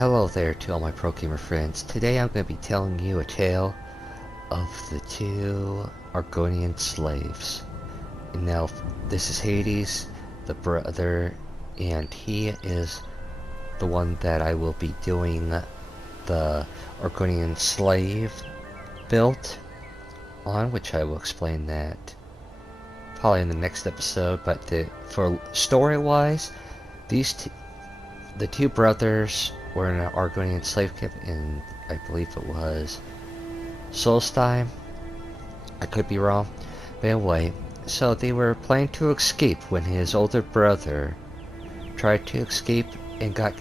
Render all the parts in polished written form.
Hello there to all my pro gamer friends. Today I'm going to be telling you a tale of the two Argonian slaves. And now this is Hades, the brother, and he is the one that I will be doing the Argonian slave build on, which I will explain that probably in the next episode. But for story-wise, the two brothers were in an Argonian slave camp in, I believe it was Solstheim. I could be wrong. But anyway, so they were planning to escape when his older brother tried to escape and got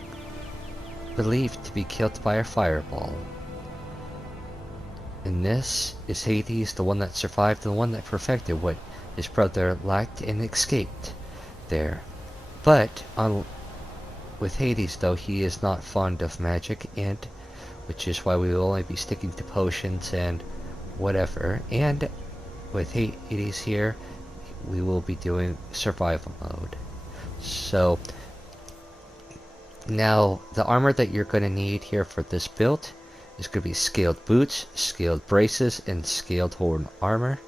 believed to be killed by a fireball. And this is Hades, the one that survived, the one that perfected what his brother lacked and escaped there. But with Hades, though, he is not fond of magic, and which is why we will only be sticking to potions and whatever. And with Hades here, we will be doing survival mode. So now the armor that you're going to need here for this build is going to be scaled boots, scaled braces, and scaled horn armor.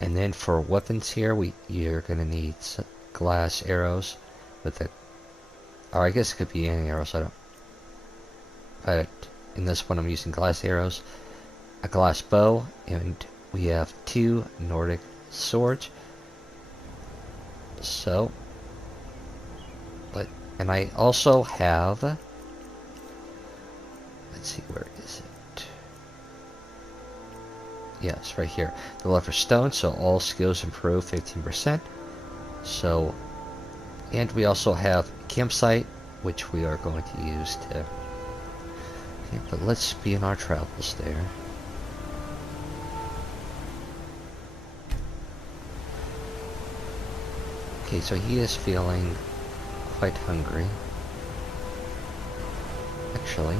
And then for weapons here, you're going to need glass arrows with a, or I guess it could be any arrows, I don't. But in this one I'm using glass arrows, a glass bow, and we have 2 Nordic swords. So, and I also have, let's see, where is it? Yes, right here. The lever stone, so all skills improve 15%. So, and we also have campsite, which we are going to use to... Okay, but let's be in our travels there. Okay, so he is feeling quite hungry. Actually,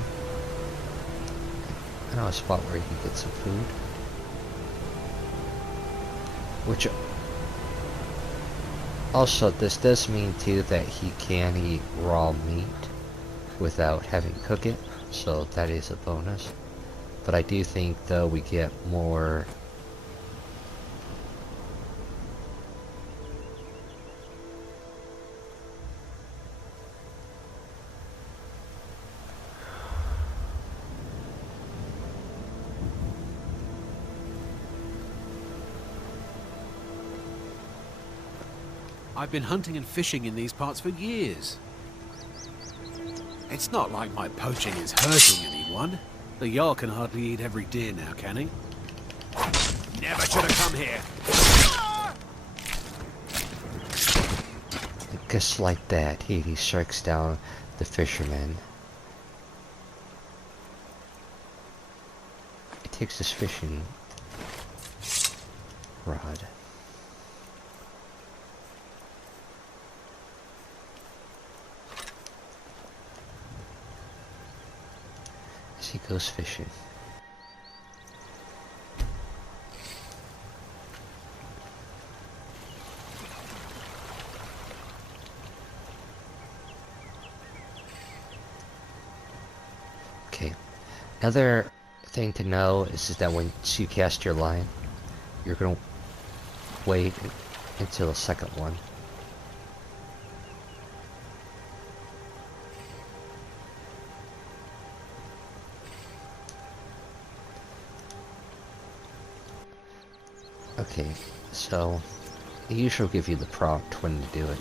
I know a spot where he can get some food. Which... Also, this does mean too that he can eat raw meat without having to cook it, so that is a bonus. But I do think though we get more... I've been hunting and fishing in these parts for years. It's not like my poaching is hurting anyone. The Jarl can hardly eat every deer now, can he? Never should have come here. Just like that, Hades strikes down the fisherman. He takes his fishing rod. He goes fishing. Okay. Another thing to know is that once you cast your line, you're going to wait until the second one. Okay, so it usually will give you the prompt when to do it.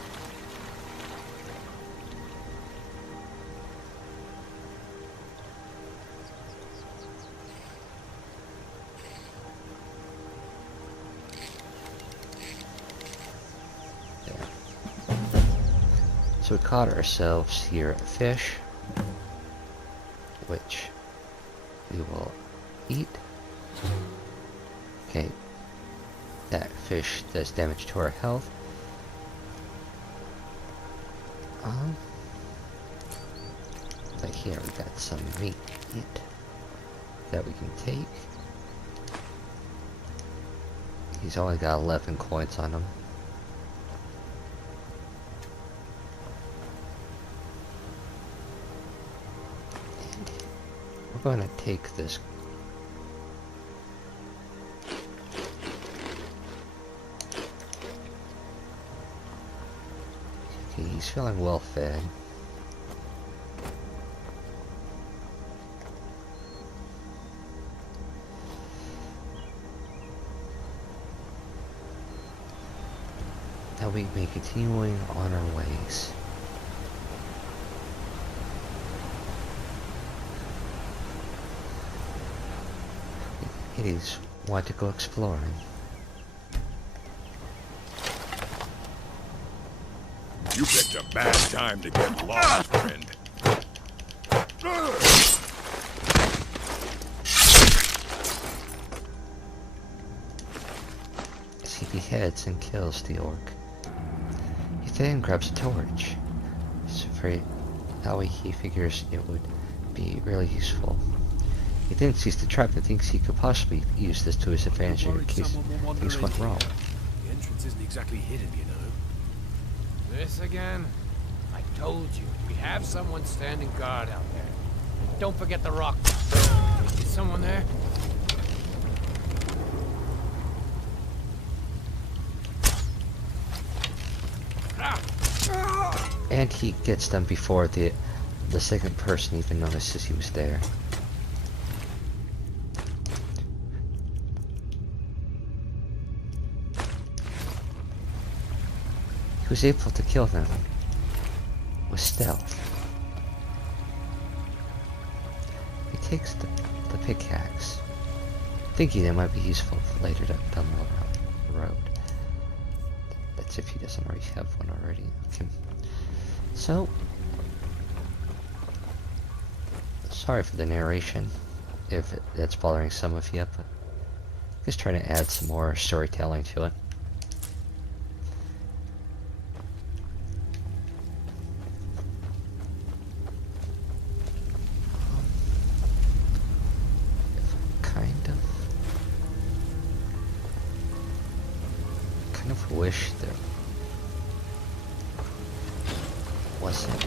There. So we caught ourselves here a fish, which we will eat. Okay. That fish does damage to our health. But here we got some meat that we can take. He's only got 11 coins on him. gonna take this. Okay, he's feeling well fed. Now we may continuing on our ways. Hades want to go exploring. You picked a bad time to get lost, friend. As he beheads and kills the orc. He then grabs a torch. It's afraid that way he figures it would be really useful. He then sees the trap and thinks he could possibly use this to his advantage in case things went wrong. The entrance isn't exactly hidden, you know. This again? I told you, we have someone standing guard out there. Don't forget the rock. Is someone there? And he gets them before the second person even notices he was there. He was able to kill them with stealth. He takes the pickaxe, thinking it might be useful for later down the road. That's if he doesn't already have one already. Okay. So, sorry for the narration, if that's bothering some of you, but just trying to add some more storytelling to it. Kind of wish there wasn't.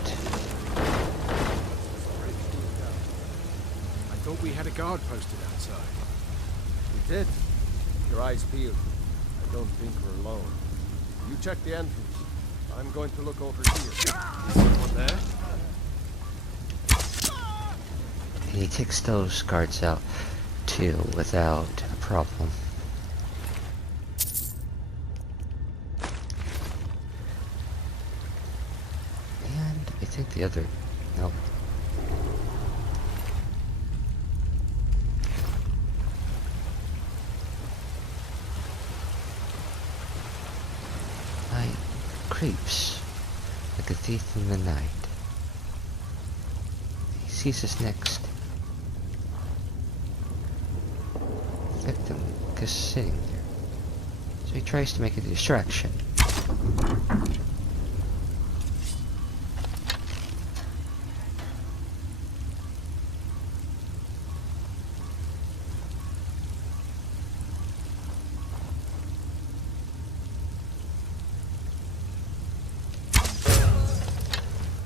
I thought we had a guard posted outside. We did. Your eyes peeled. I don't think we're alone. You check the entrance. I'm going to look over here. Is someone there? And he takes those guards out too without a problem. And I think the other... no. Night creeps like a thief in the night. He sees his next victim just sitting there. So he tries to make it a distraction.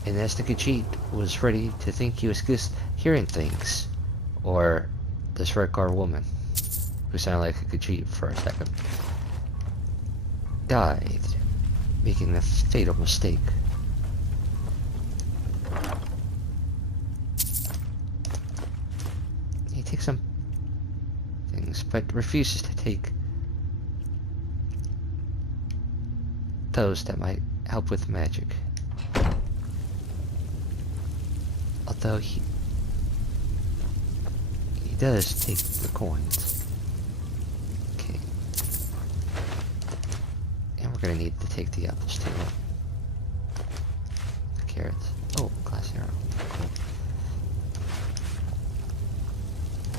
And as the Khajiit was ready to think he was just hearing things, or this Redgar woman, who sounded like a Khajiit for a second, died, making a fatal mistake. He takes some things, but refuses to take those that might help with magic. Although he does take the coins. Okay. And we're gonna need to take the apples too. The carrots. Oh, glass arrow. Cool.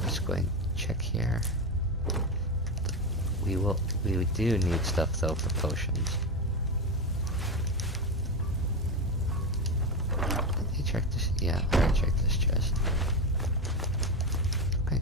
Let's go ahead and check here. We do need stuff though for potions. Check this. Yeah, I already checked this chest. Okay.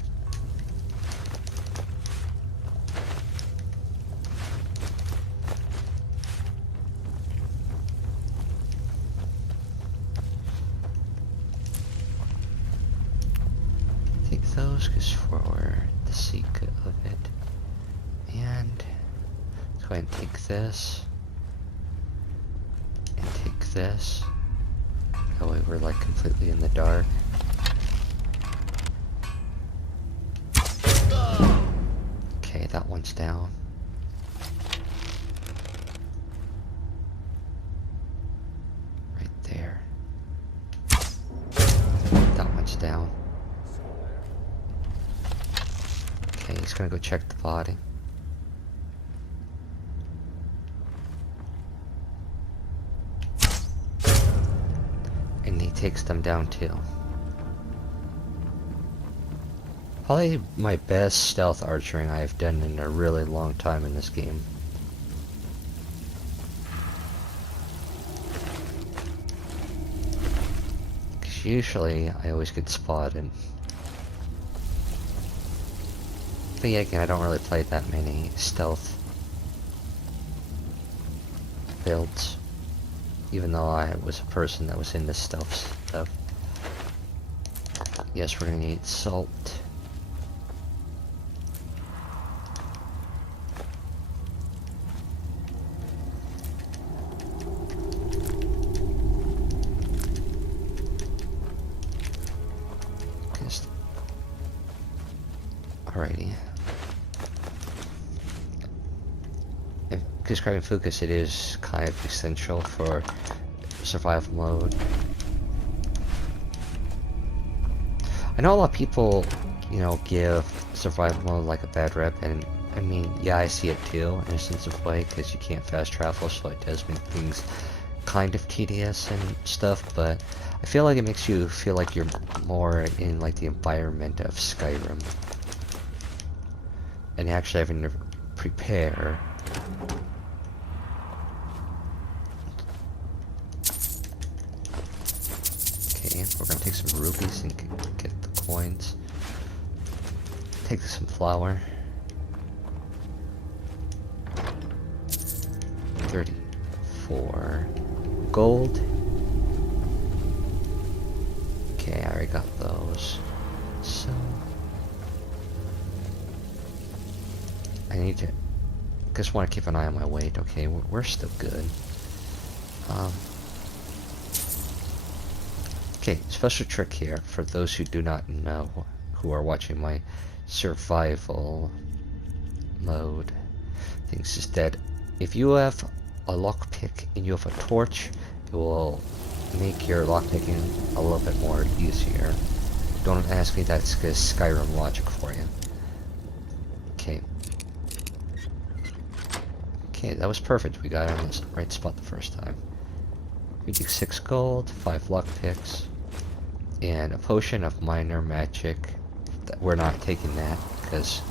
take those just for the sake of it. And let's go ahead and take this. And take this. That way we're like completely in the dark. Okay, that one's down. Right there. That one's down. Okay, he's gonna go check the body. And he takes them down too. Probably my best stealth archering I've done in a really long time in this game. Because usually I always get spotted. But yeah, again, I don't really play that many stealth builds. Even though I was a person that was into stealth stuff. Yes, we're gonna need salt. Alrighty. And describing focus, it is kind of essential for survival mode. I know a lot of people, you know, give survival mode like a bad rep, and I mean, yeah, I see it too in a sense of way, because you can't fast travel, so it does make things kind of tedious and stuff, but I feel like it makes you feel like you're more in like the environment of Skyrim. And actually having to prepare. Okay, we're gonna take some rubies and get the coins. Take some flour. 34 gold. Okay, I already got those. So I need to just want to keep an eye on my weight. Okay, we're still good. Okay, special trick here for those who do not know, who are watching my survival mode things, is that if you have a lockpick and you have a torch, it will make your lockpicking a little bit more easier. Don't ask me, that's just Skyrim logic for you. Okay. Okay, that was perfect. We got on the right spot the first time. We do 6 gold, 5 lockpicks, and a potion of minor magic. We're not taking that, because,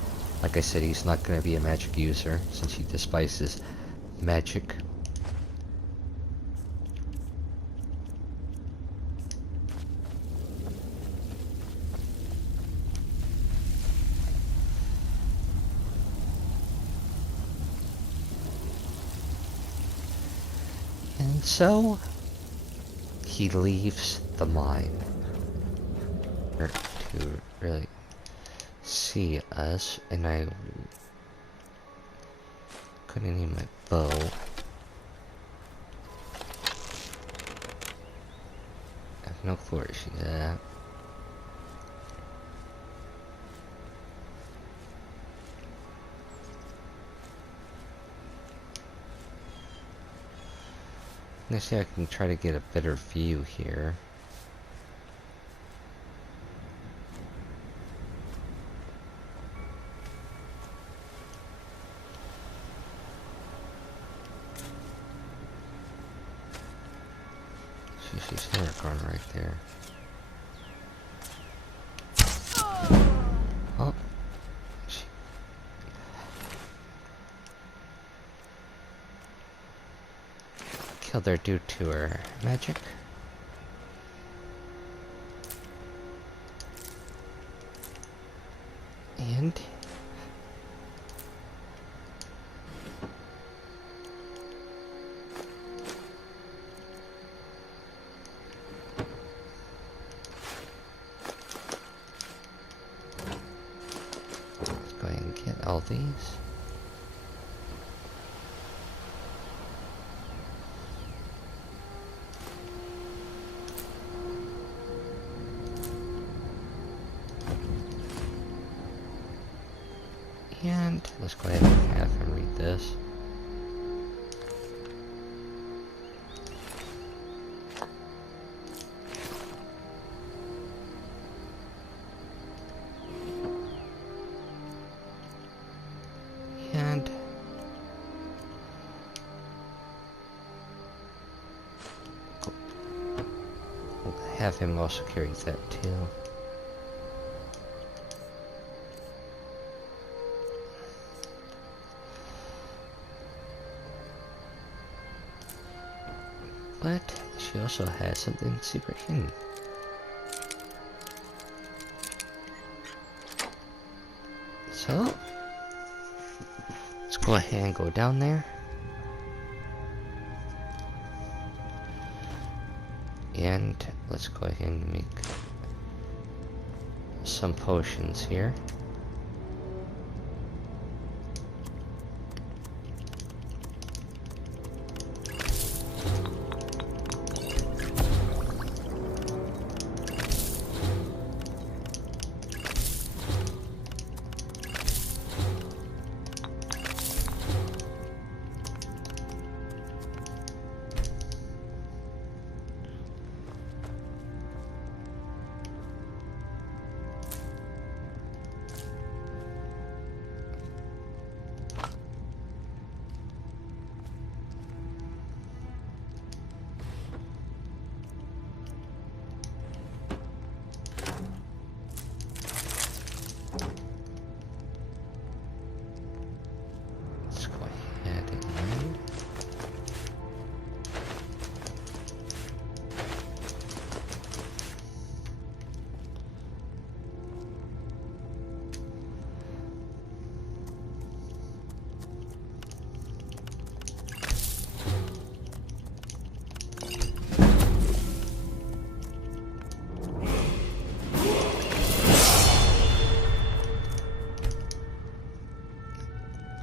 like I said, he's not going to be a magic user, since he despises magic. And so, he leaves the mine to really see us, and I couldn't need my bow. I have no clue where she's at. Let's see if I can try to get a better view here. She's Argonian right there. Oh. Killed her due to her magic. And all these. And let's go ahead and have him read this. And we'll have him also carry that too. But she also has something super hidden. So let's go ahead and go down there. And let's go ahead and make some potions here.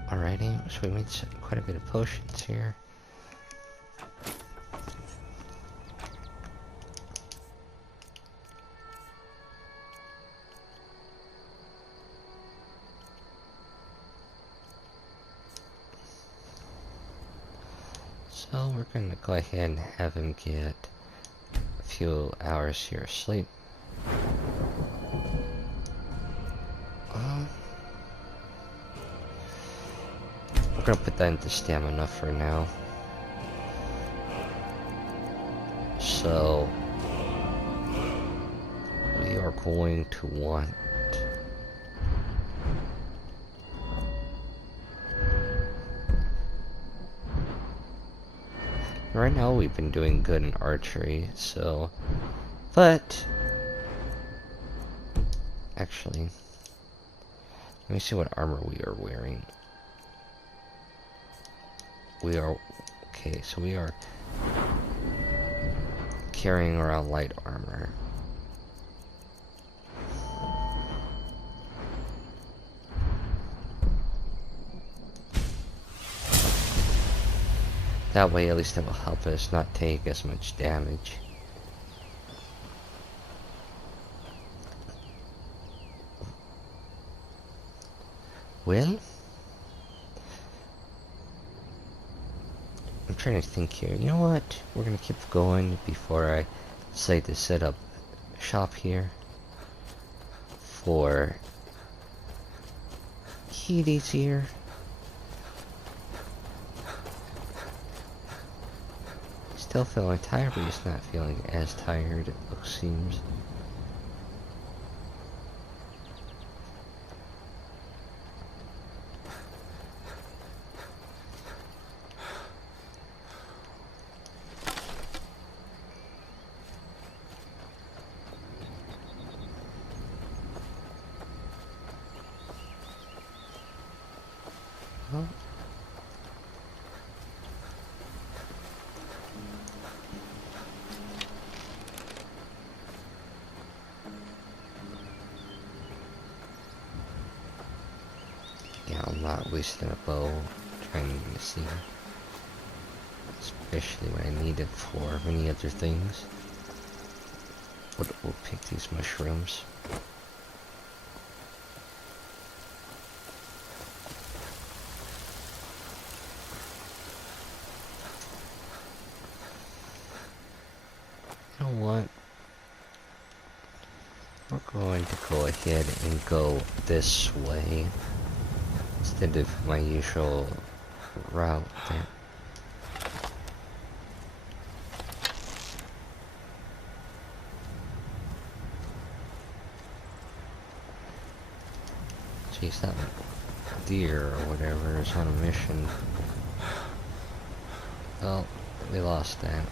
Alrighty, so we made quite a bit of potions here. So we're gonna go ahead and have him get a few hours here of sleep. We're gonna put that into stamina for now. So we are going to want right now we've been doing good in archery, so but actually let me see what armor we are wearing. We are okay, so we are carrying around light armor. That way at least that will help us not take as much damage. Well, I'm trying to think here. You know what? We're gonna keep going before I decide to set up shop here for Hades here. Still feeling tired, but he's not feeling as tired, it seems. Well, yeah, not wasting a bow trying to see. Especially when I need it for many other things. But we'll pick these mushrooms. You know what? We're going to go ahead and go this way instead of my usual route there. Jeez, that deer or whatever is on a mission. Well, we lost that.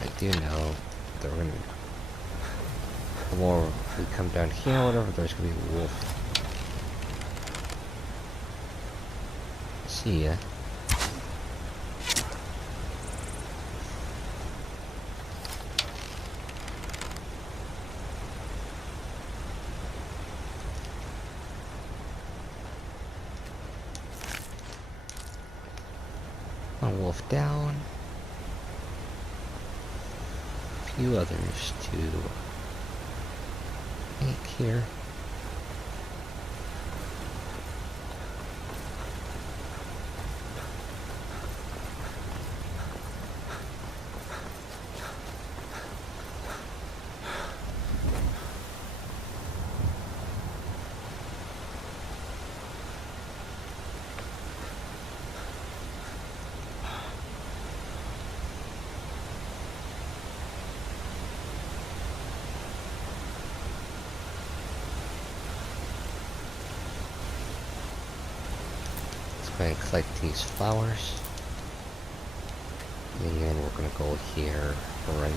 I do know that we're gonna. The more we come down here, or whatever, there's gonna be a wolf. See ya. One wolf down. A few others to make here. Going to collect these flowers, and then we're going to go here, right?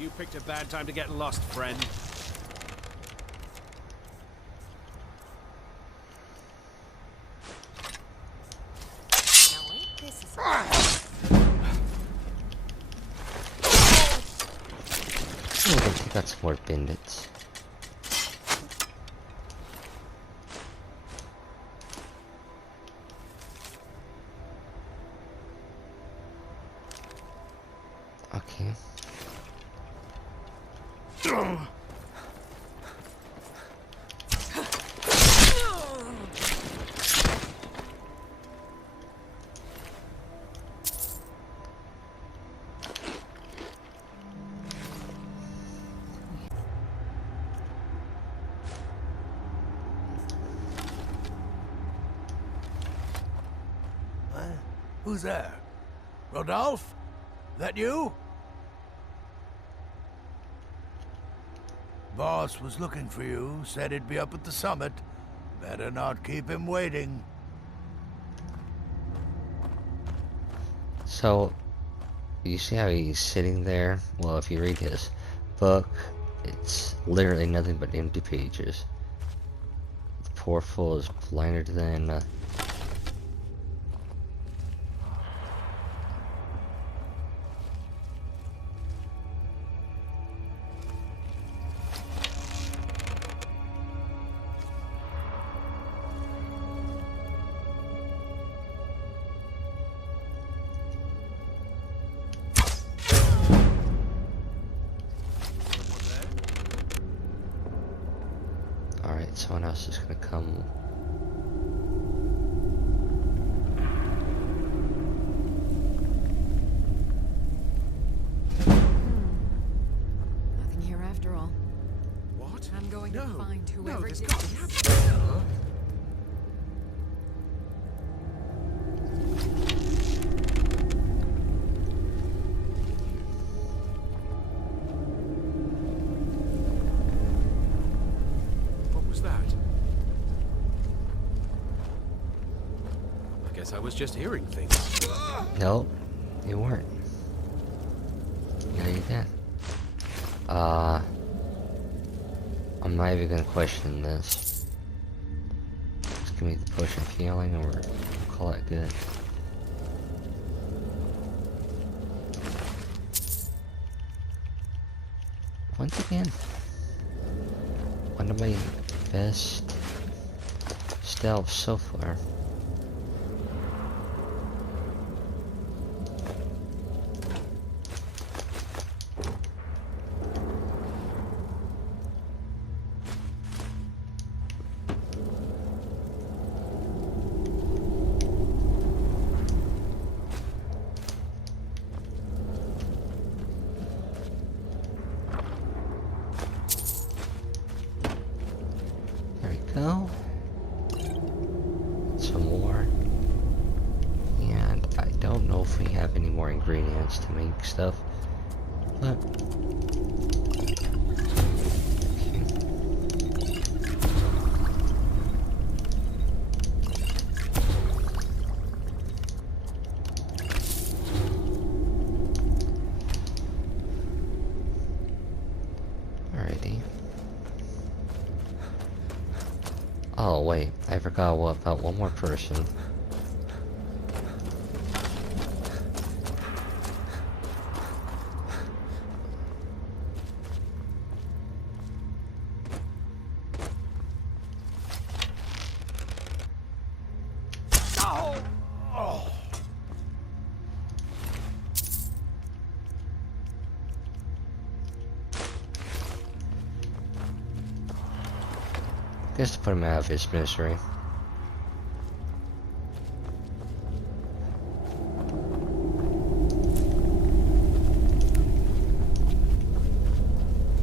You picked a bad time to get lost, friend. Now ain't this is Oh, we're going to take out some more bandits. Okay. Who's there? Rodolphe? That you? Boss was looking for you, said he'd be up at the summit. Better not keep him waiting. So, you see how he's sitting there? Well, if you read his book, it's literally nothing but empty pages. The poor fool is blinder than Alright, someone else is gonna come. find No, whoever there's did got to this. be a... What was that? I guess I was just hearing things. Nope, you weren't. Yeah, you did. I'm not even gonna question this. Just give me the push of healing and we'll call it good. Once again, one of my best stealths so far. There we go. Some more. And I don't know if we have any more ingredients to make stuff. But alrighty. Oh wait, I forgot about one more person. Just to put him out of his misery.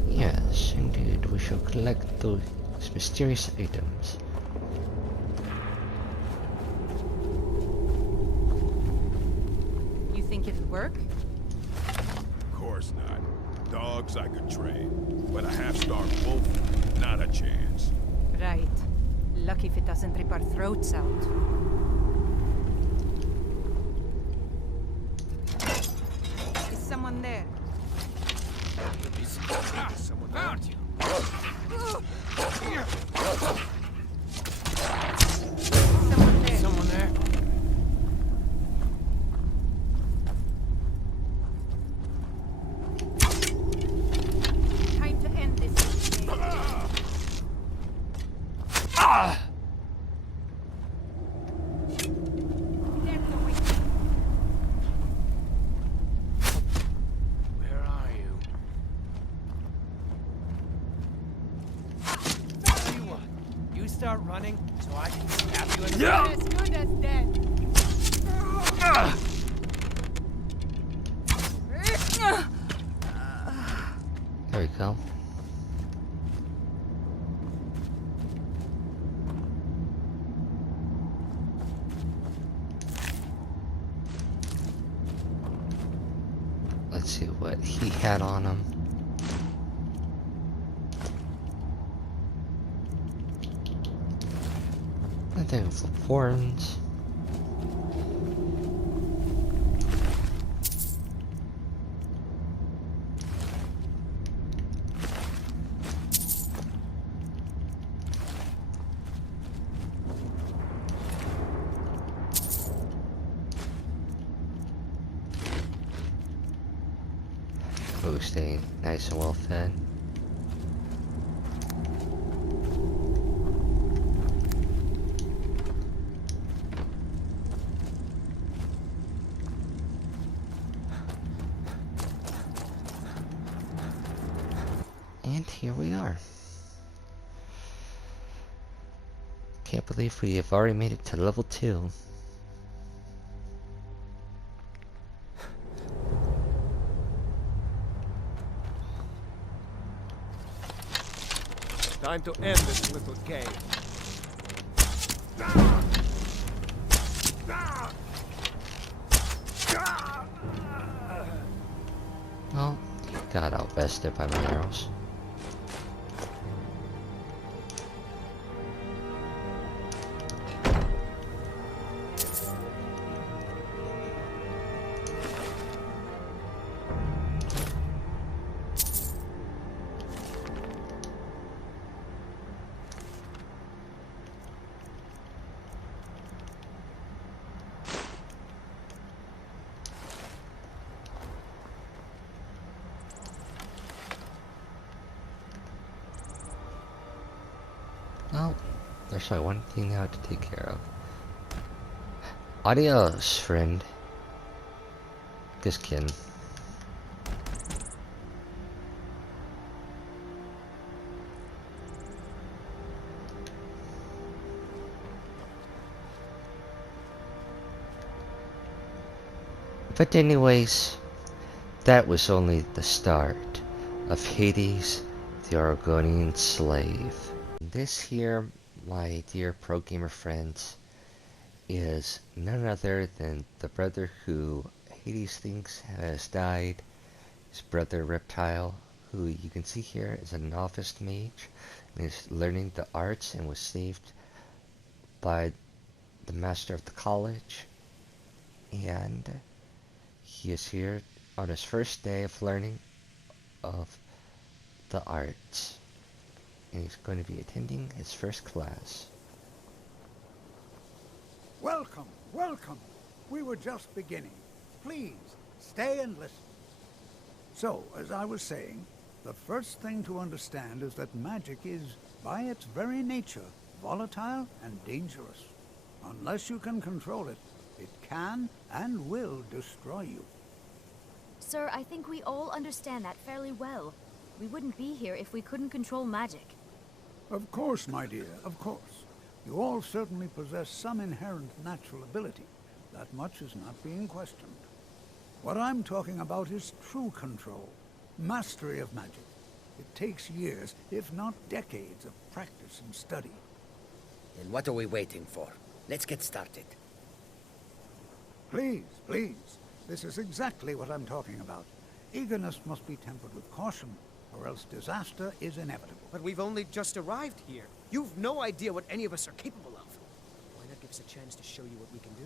Yes, indeed, we shall collect those mysterious items. You think it'd work? Of course not. Dogs I could train, but a half-starved wolf, not a chance. Right. Lucky if it doesn't rip our throats out. Is someone there? Someone found you. Someone there. Someone there? Time to end this thing. Where are you? Tell you what, you start running so I can stab you in the You're as good as dead. There we go. Let's see what he had on him. Nothing of importance. We'll stay nice and well fed. And here we are. Can't believe we have already made it to level 2. Time to end this little game. Well, got outbested by my arrows. Oh, there's like one thing now to take care of. Adios, friend. Just kidding. But anyways, that was only the start of Hades, the Argonian slave. This here, my dear pro gamer friends, is none other than the brother who Hades thinks has died. His brother Reptile, who you can see here is a novice mage and is learning the arts and was saved by the master of the college. And he is here on his first day of learning of the arts. And he's going to be attending his first class. Welcome, welcome. We were just beginning. Please, stay and listen. So, as I was saying, the first thing to understand is that magic is, by its very nature, volatile and dangerous. Unless you can control it, it can and will destroy you. Sir, I think we all understand that fairly well. We wouldn't be here if we couldn't control magic. Of course, my dear, of course. You all certainly possess some inherent natural ability. That much is not being questioned. What I'm talking about is true control, mastery of magic. It takes years, if not decades, of practice and study. And what are we waiting for? Let's get started. Please, please. This is exactly what I'm talking about. Eagerness must be tempered with caution, or else disaster is inevitable. But we've only just arrived here. You've no idea what any of us are capable of. Why not give us a chance to show you what we can do?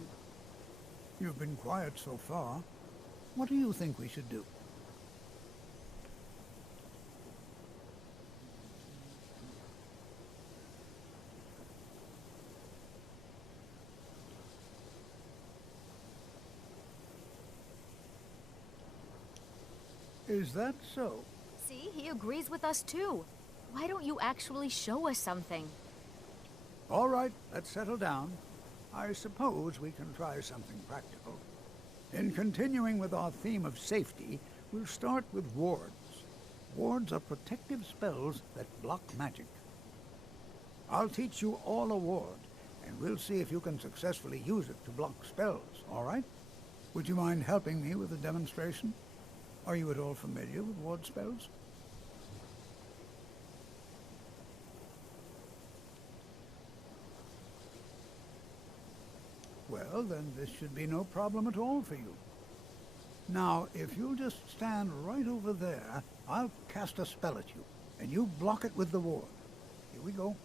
You've been quiet so far. What do you think we should do? Is that so? See, he agrees with us too. Why don't you actually show us something? All right, let's settle down. I suppose we can try something practical. In continuing with our theme of safety, we'll start with wards. Wards are protective spells that block magic. I'll teach you all a ward, and we'll see if you can successfully use it to block spells, all right? Would you mind helping me with a demonstration? Are you at all familiar with ward spells? Well, then this should be no problem at all for you. Now, if you'll just stand right over there, I'll cast a spell at you, and you block it with the ward. Here we go.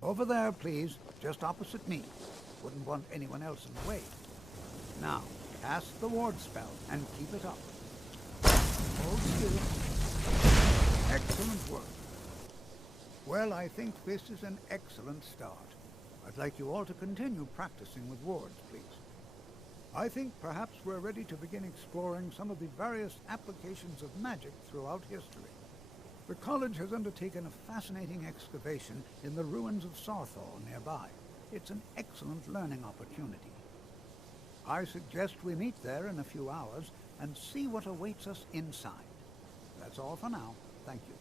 Over there, please, just opposite me. Wouldn't want anyone else in the way. Now, cast the ward spell and keep it up. Hold still. Excellent work. Well, I think this is an excellent start. I'd like you all to continue practicing with wards, please. I think perhaps we're ready to begin exploring some of the various applications of magic throughout history. The college has undertaken a fascinating excavation in the ruins of Sarthal nearby. It's an excellent learning opportunity. I suggest we meet there in a few hours and see what awaits us inside. That's all for now. Thank you.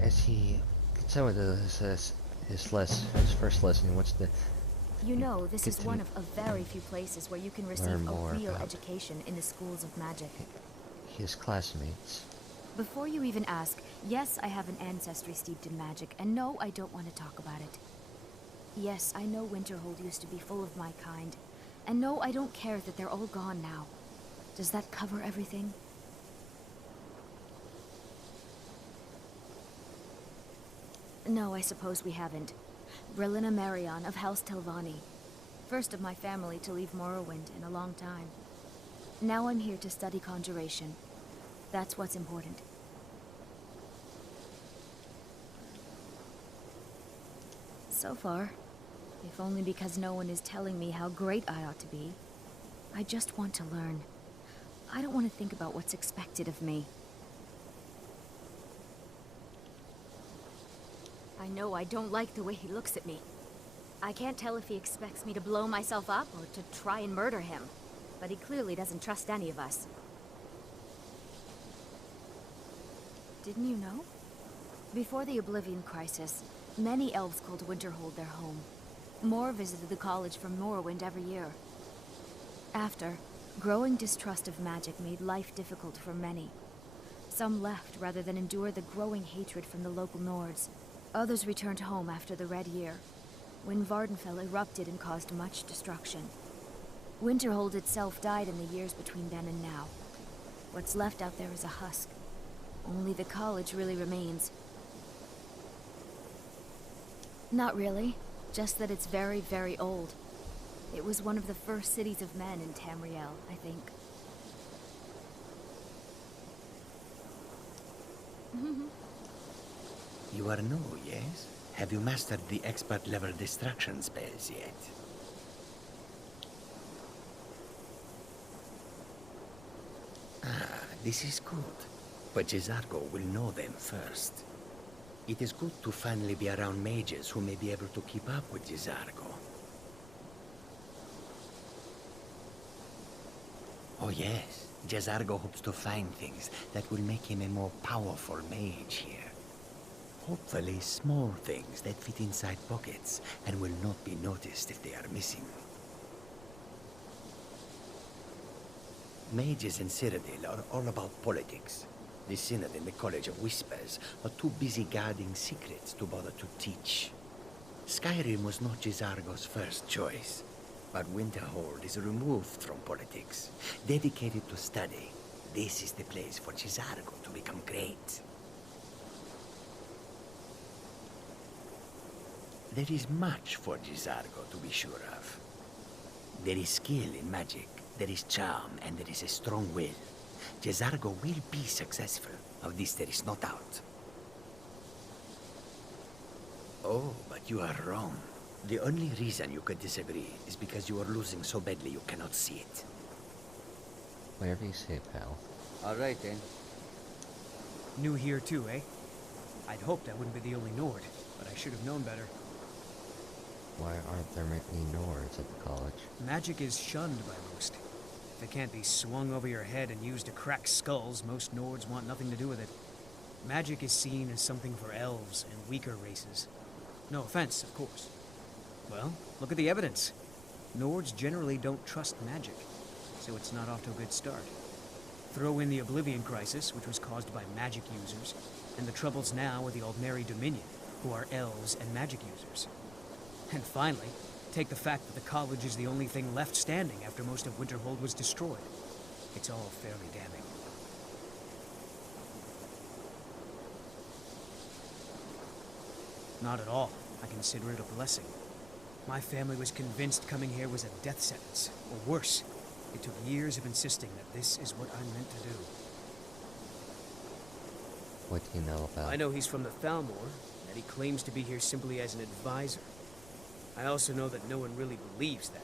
As he gets over his first lesson, he wants to You know, this Get is to one of a very few places where you can receive learn a more real about education in the schools of magic. his classmates. Before you even ask, yes, I have an ancestry steeped in magic, and no, I don't want to talk about it. Yes, I know Winterhold used to be full of my kind, and no, I don't care that they're all gone now. Does that cover everything? No, I suppose we haven't. Brelina Marion of House Telvanni. First of my family to leave Morrowind in a long time. Now I'm here to study conjuration. That's what's important. So far, if only because no one is telling me how great I ought to be. I just want to learn. I don't want to think about what's expected of me. I know I don't like the way he looks at me. I can't tell if he expects me to blow myself up or to try and murder him. But he clearly doesn't trust any of us. Didn't you know? Before the Oblivion Crisis, many elves called Winterhold their home. More visited the college from Morrowind every year. After, growing distrust of magic made life difficult for many. Some left rather than endure the growing hatred from the local Nords. Others returned home after the Red Year, when Vardenfell erupted and caused much destruction. Winterhold itself died in the years between then and now. What's left out there is a husk. Only the college really remains. Not really, just that it's very, very old. It was one of the first cities of men in Tamriel, I think. You are new, yes? Have you mastered the expert-level distraction spells yet? Ah, this is good. But Jezargo will know them first. It is good to finally be around mages who may be able to keep up with Jezargo. Oh yes, Jezargo hopes to find things that will make him a more powerful mage here. Hopefully small things that fit inside pockets and will not be noticed if they are missing. Mages in Cyrodiil are all about politics. The Synod and the College of Whispers are too busy guarding secrets to bother to teach. Skyrim was not Jezargo's first choice, but Winterhold is removed from politics, dedicated to study. This is the place for Jezargo to become great. There is much for Jezargo to be sure of. There is skill in magic, there is charm, and there is a strong will. Jezargo will be successful. Of this there is no doubt. Oh, but you are wrong. The only reason you could disagree is because you are losing so badly you cannot see it. Whatever you say, pal. Alright then. New here too, eh? I'd hoped I wouldn't be the only Nord, but I should have known better. Why aren't there many Nords at the college? Magic is shunned by most. If it can't be swung over your head and used to crack skulls, most Nords want nothing to do with it. Magic is seen as something for elves and weaker races. No offense, of course. Well, look at the evidence. Nords generally don't trust magic, so it's not off to a good start. Throw in the Oblivion Crisis, which was caused by magic users, and the troubles now with the Aldmeri Dominion, who are elves and magic users. And finally, take the fact that the college is the only thing left standing after most of Winterhold was destroyed. It's all fairly damning. Not at all. I consider it a blessing. My family was convinced coming here was a death sentence, or worse. It took years of insisting that this is what I'm meant to do. What do you know about? I know he's from the Thalmor, and that he claims to be here simply as an advisor. I also know that no one really believes that.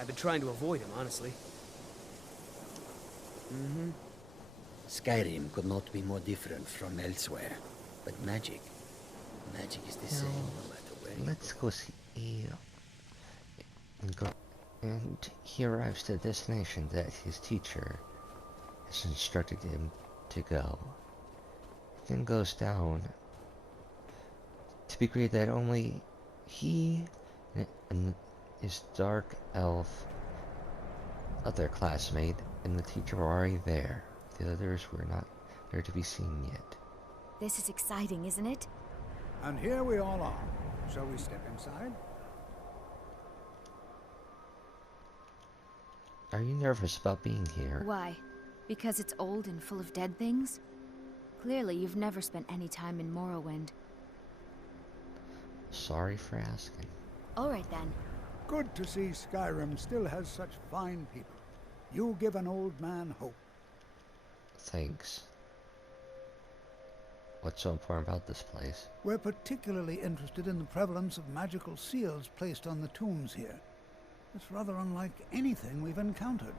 I've been trying to avoid him, honestly. Skyrim could not be more different from elsewhere. But magic is the same no matter where you Let's go see and he arrives to the destination that his teacher has instructed him to go. Then goes down to be agreed that only he and His dark elf other classmate and the teacher were already there. The others were not there to be seen yet. This is exciting, isn't it? And here we all are. Shall we step inside? Are you nervous about being here? Why? Because it's old and full of dead things? Clearly, you've never spent any time in Morrowind. Sorry for asking. All right, then. Good to see Skyrim still has such fine people. You give an old man hope. Thanks. What's so important about this place? We're particularly interested in the prevalence of magical seals placed on the tombs here. It's rather unlike anything we've encountered.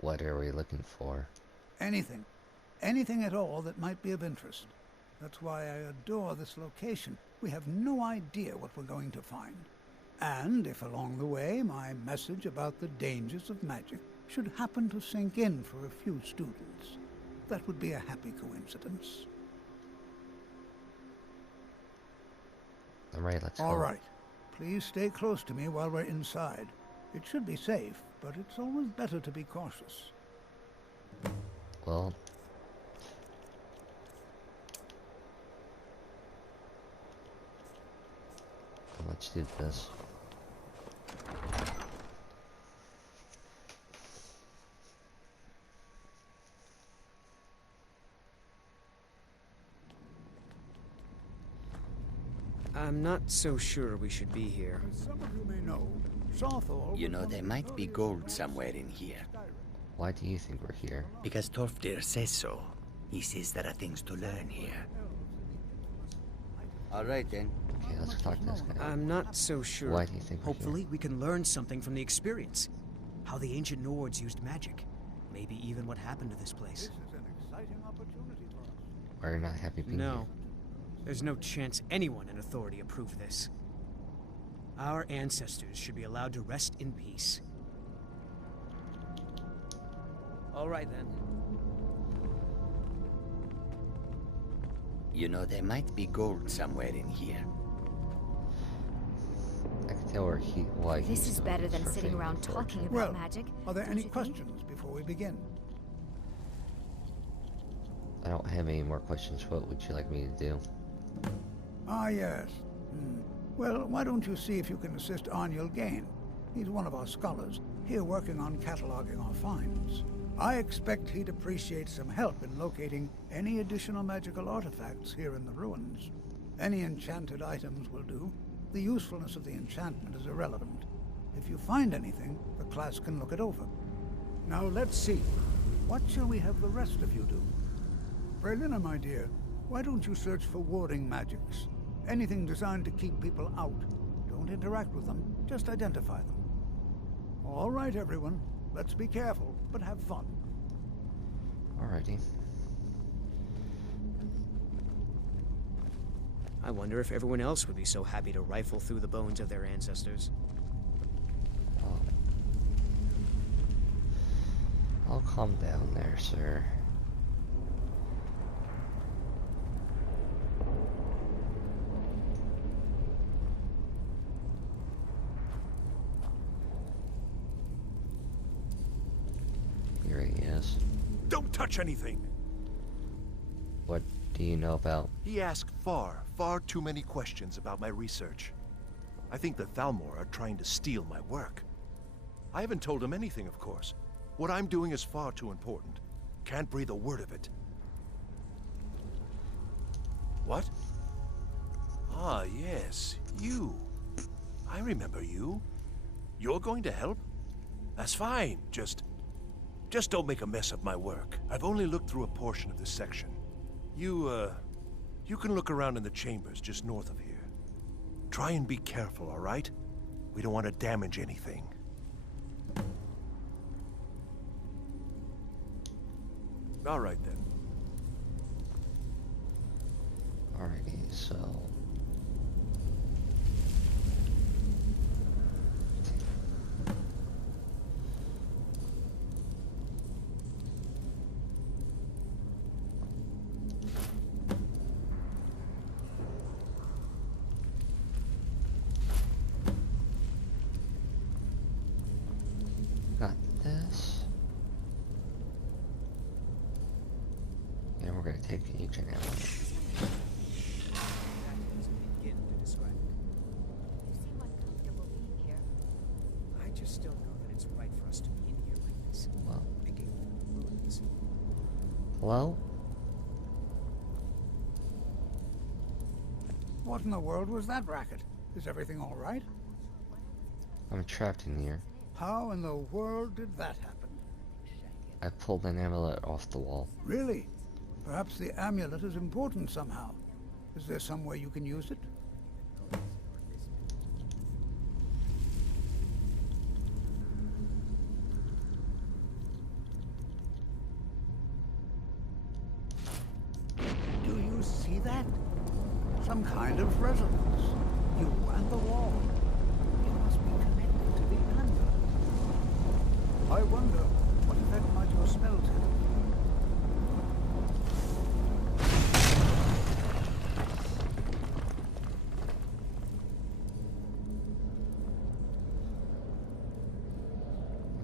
What are we looking for? Anything. Anything at all that might be of interest. That's why I adore this location. We have no idea what we're going to find. And if along the way my message about the dangers of magic should happen to sink in for a few students, that would be a happy coincidence. Alright, let's go. All right. Please stay close to me while we're inside. It should be safe, but it's always better to be cautious. Well, let's do this. I'm not so sure we should be here. As some of you may know, Sawthor... You know, there might be gold somewhere in here. Why do you think we're here? Because Torfdir says so. He says there are things to learn here. All right, then. Okay, let's talk to this guy. I'm not so sure. Why do you think we're Hopefully, here? we can learn something from the experience. How the ancient Nords used magic. Maybe even what happened to this place. This is an exciting opportunity for us. Why are you not happy being here? No. There's no chance anyone in authority approved this. Our ancestors should be allowed to rest in peace. All right, then. You know, there might be gold somewhere in here. I can tell why This he's is doing better this than for sitting fame around and fortune. talking about Well, magic. are there don't any you think? questions before we begin? I don't have any more questions. What would you like me to do? Ah, yes. Well, why don't you see if you can assist Arniel Gain? He's one of our scholars, here working on cataloging our finds. I expect he'd appreciate some help in locating any additional magical artifacts here in the ruins. Any enchanted items will do. The usefulness of the enchantment is irrelevant. If you find anything, the class can look it over. Now let's see. What shall we have the rest of you do? Braylina, my dear, why don't you search for warding magics? Anything designed to keep people out. Don't interact with them, just identify them. All right, everyone. Let's be careful, but have fun. Alrighty. I wonder if everyone else would be so happy to rifle through the bones of their ancestors. Oh. I'll calm down there, sir. Here he is. Don't touch anything! What do you know about? He asked far too many questions about my research. I think the Thalmor are trying to steal my work. I haven't told him anything, of course. What I'm doing is far too important. Can't breathe a word of it. What? Ah, yes, you. I remember you. You're going to help? That's fine. Just don't make a mess of my work. I've only looked through a portion of this section. You can look around in the chambers just north of here. Try and be careful, all right? We don't want to damage anything. All right, then. Alrighty, so... gonna take each and every one. That doesn't begin to describe it. You seem uncomfortable being here. I just don't know that it's right for us to be in here like this. Well. Picking ruins. Hello? What in the world was that racket? Is everything all right? I'm trapped in here. How in the world did that happen? I pulled an amulet off the wall. Really? Perhaps the amulet is important somehow. Is there some way you can use it? Do you see that? Some kind of resonance. You and the wall. It must be connected to the amulet. I wonder what effect might your spells have.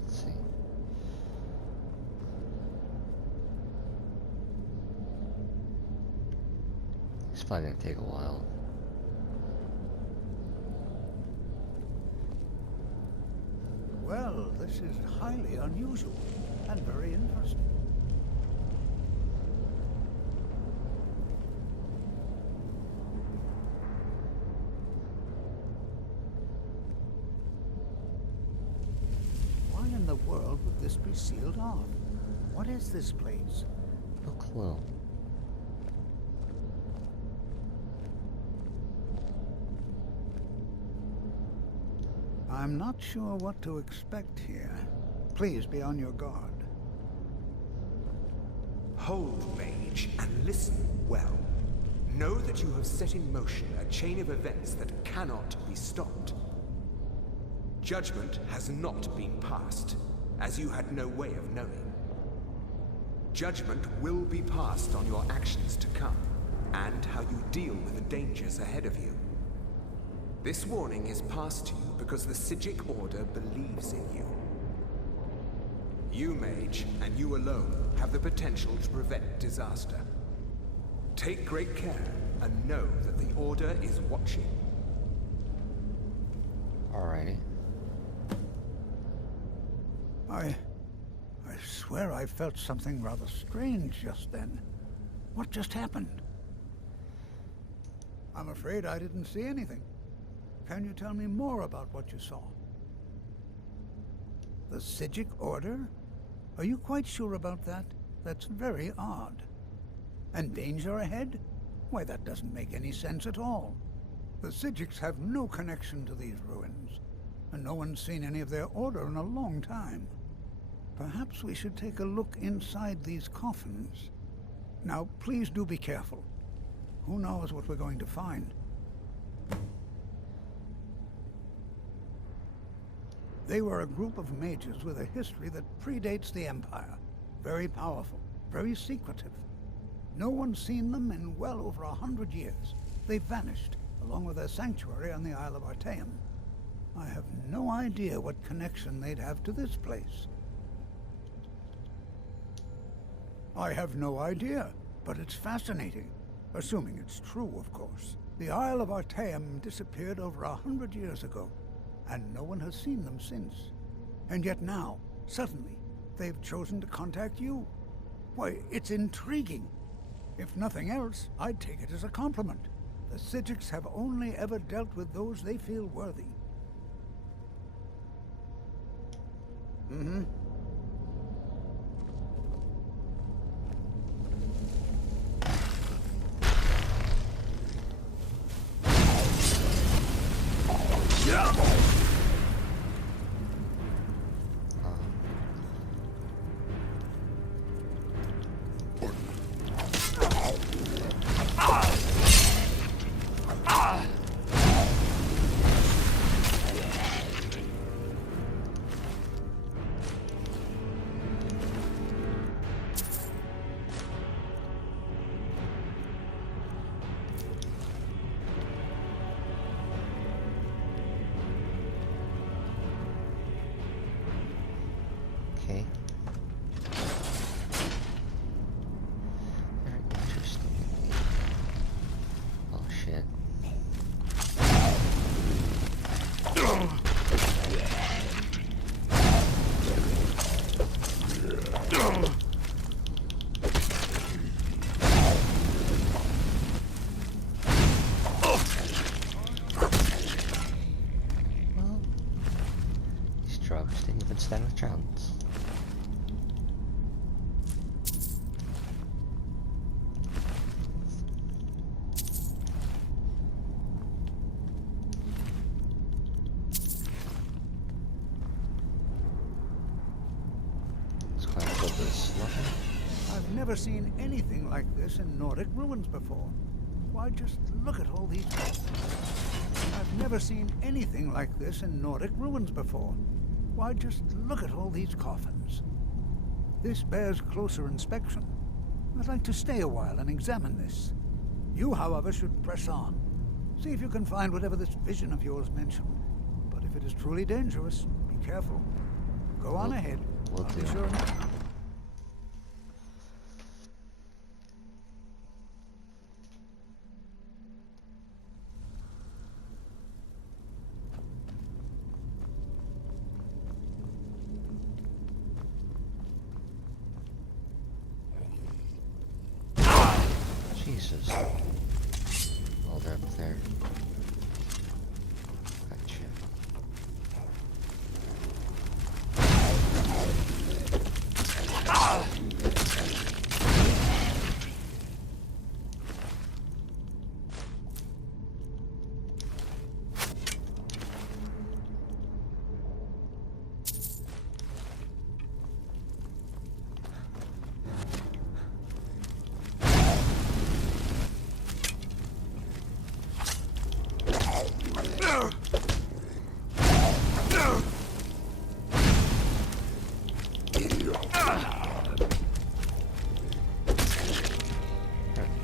Let's see. It's probably gonna take a while. Well, this is highly unusual and very interesting. Why in the world would this be sealed off? What is this place? No clue. I'm not sure what to expect here. Please be on your guard. Hold, mage, and listen well. Know that you have set in motion a chain of events that cannot be stopped. Judgment has not been passed, as you had no way of knowing. Judgment will be passed on your actions to come, and how you deal with the dangers ahead of you. This warning is passed to you because the Psijic Order believes in you. You, mage, and you alone, have the potential to prevent disaster. Take great care, and know that the Order is watching. Alrighty. I swear I felt something rather strange just then. What just happened? I'm afraid I didn't see anything. Can you tell me more about what you saw? The Psijic Order? Are you quite sure about that? That's very odd. And danger ahead? Why, that doesn't make any sense at all. The Psijics have no connection to these ruins, and no one's seen any of their order in a long time. Perhaps we should take a look inside these coffins. Now, please do be careful. Who knows what we're going to find? They were a group of mages with a history that predates the Empire. Very powerful, very secretive. No one's seen them in well over 100 years. They vanished, along with their sanctuary on the Isle of Artaeum. I have no idea what connection they'd have to this place. I have no idea, but it's fascinating. Assuming it's true, of course. The Isle of Artaeum disappeared over 100 years ago, and no one has seen them since. And yet now, suddenly, they've chosen to contact you. Why, it's intriguing. If nothing else, I'd take it as a compliment. The Psijics have only ever dealt with those they feel worthy. Argonian. Well, these drugs didn't even stand a chance. I've never seen anything like this in Nordic ruins before. Why, just look at all these coffins. I've never seen anything like this in Nordic ruins before. Why, just look at all these coffins. This bears closer inspection. I'd like to stay a while and examine this. You, however, should press on. See if you can find whatever this vision of yours mentioned. But if it is truly dangerous, be careful. Go on ahead. We'll I'll be do. sure. Jesus. Oh, they're up there. Gotcha.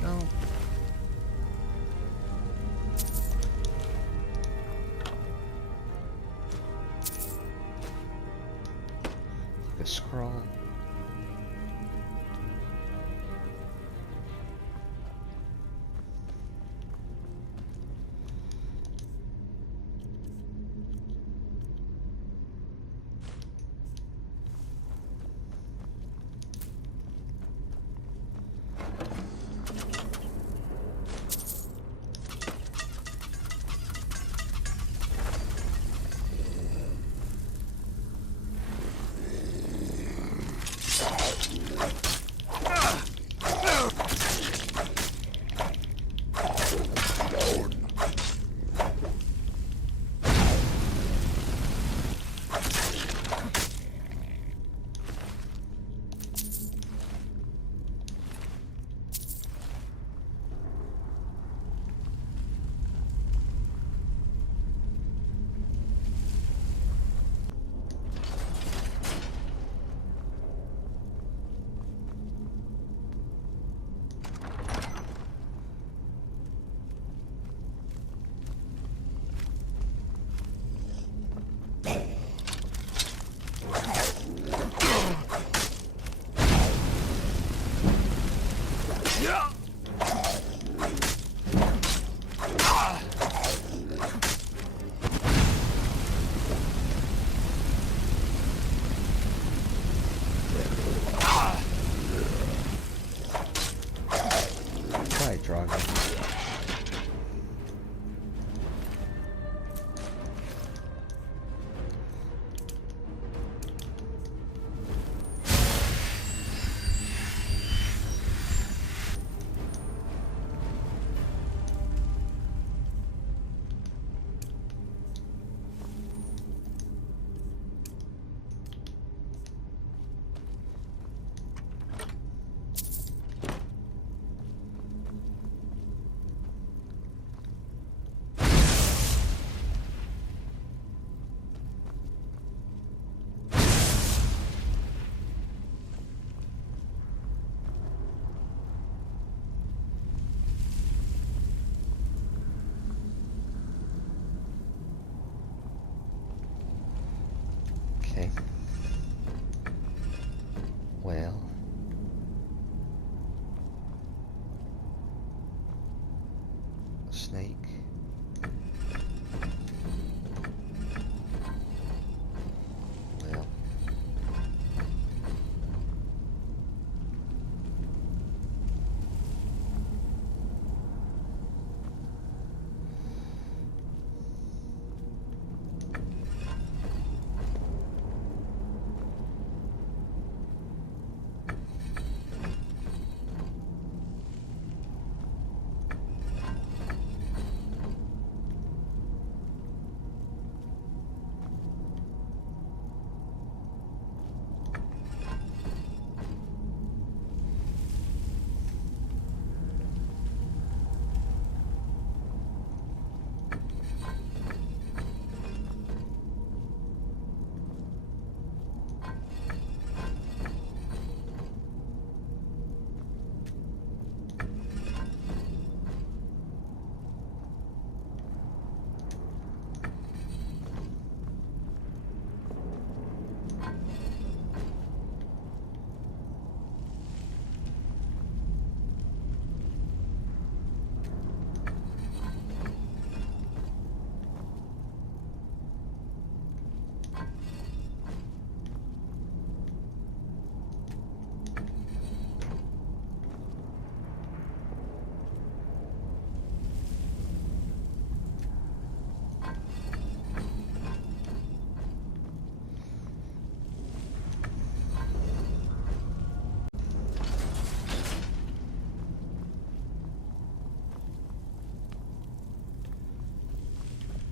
No. The scroll. snake. Well.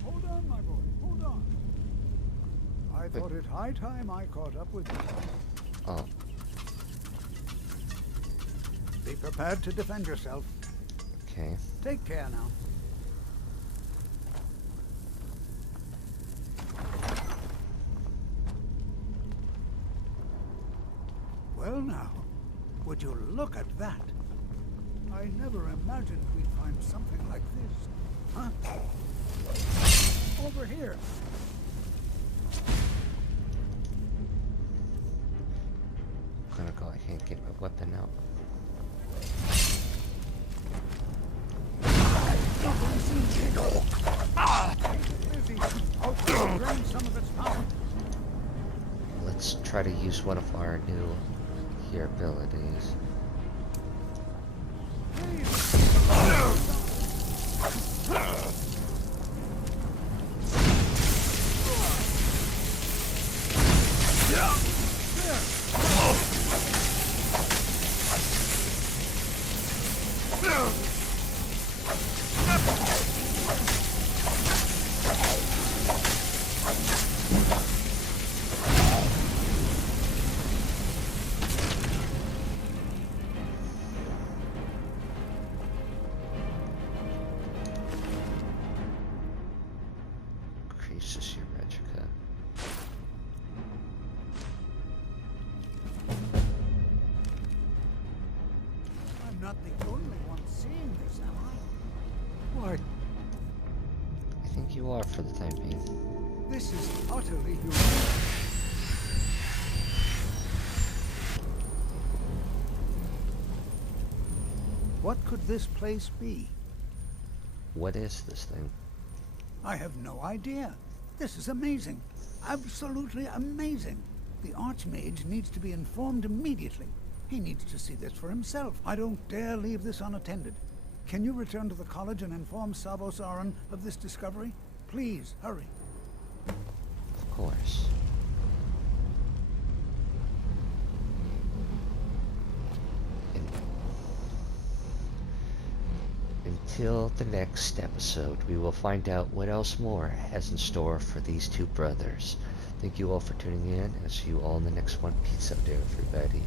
Hold on, my boy, hold on. I thought it high time I caught up with you. Oh. Be prepared to defend yourself. Okay. Take care now. Well now, would you look at that? I never imagined we'd find something like this. Huh? Over here. I'm gonna go ahead and get my weapon out. Let's try to use one of our new here abilities. Increases your magicka. I'm not the only one seeing this, am I? Why, I think you are for the time being. this is utterly humiliating. What could this place be? What is this thing? I have no idea. This is amazing. Absolutely amazing. The Archmage needs to be informed immediately. He needs to see this for himself. I don't dare leave this unattended. Can you return to the college and inform Savos Aran of this discovery? Please, hurry. Of course. Until the next episode, we will find out what else more has in store for these two brothers. Thank you all for tuning in, and see you all in the next one. Peace out there, everybody.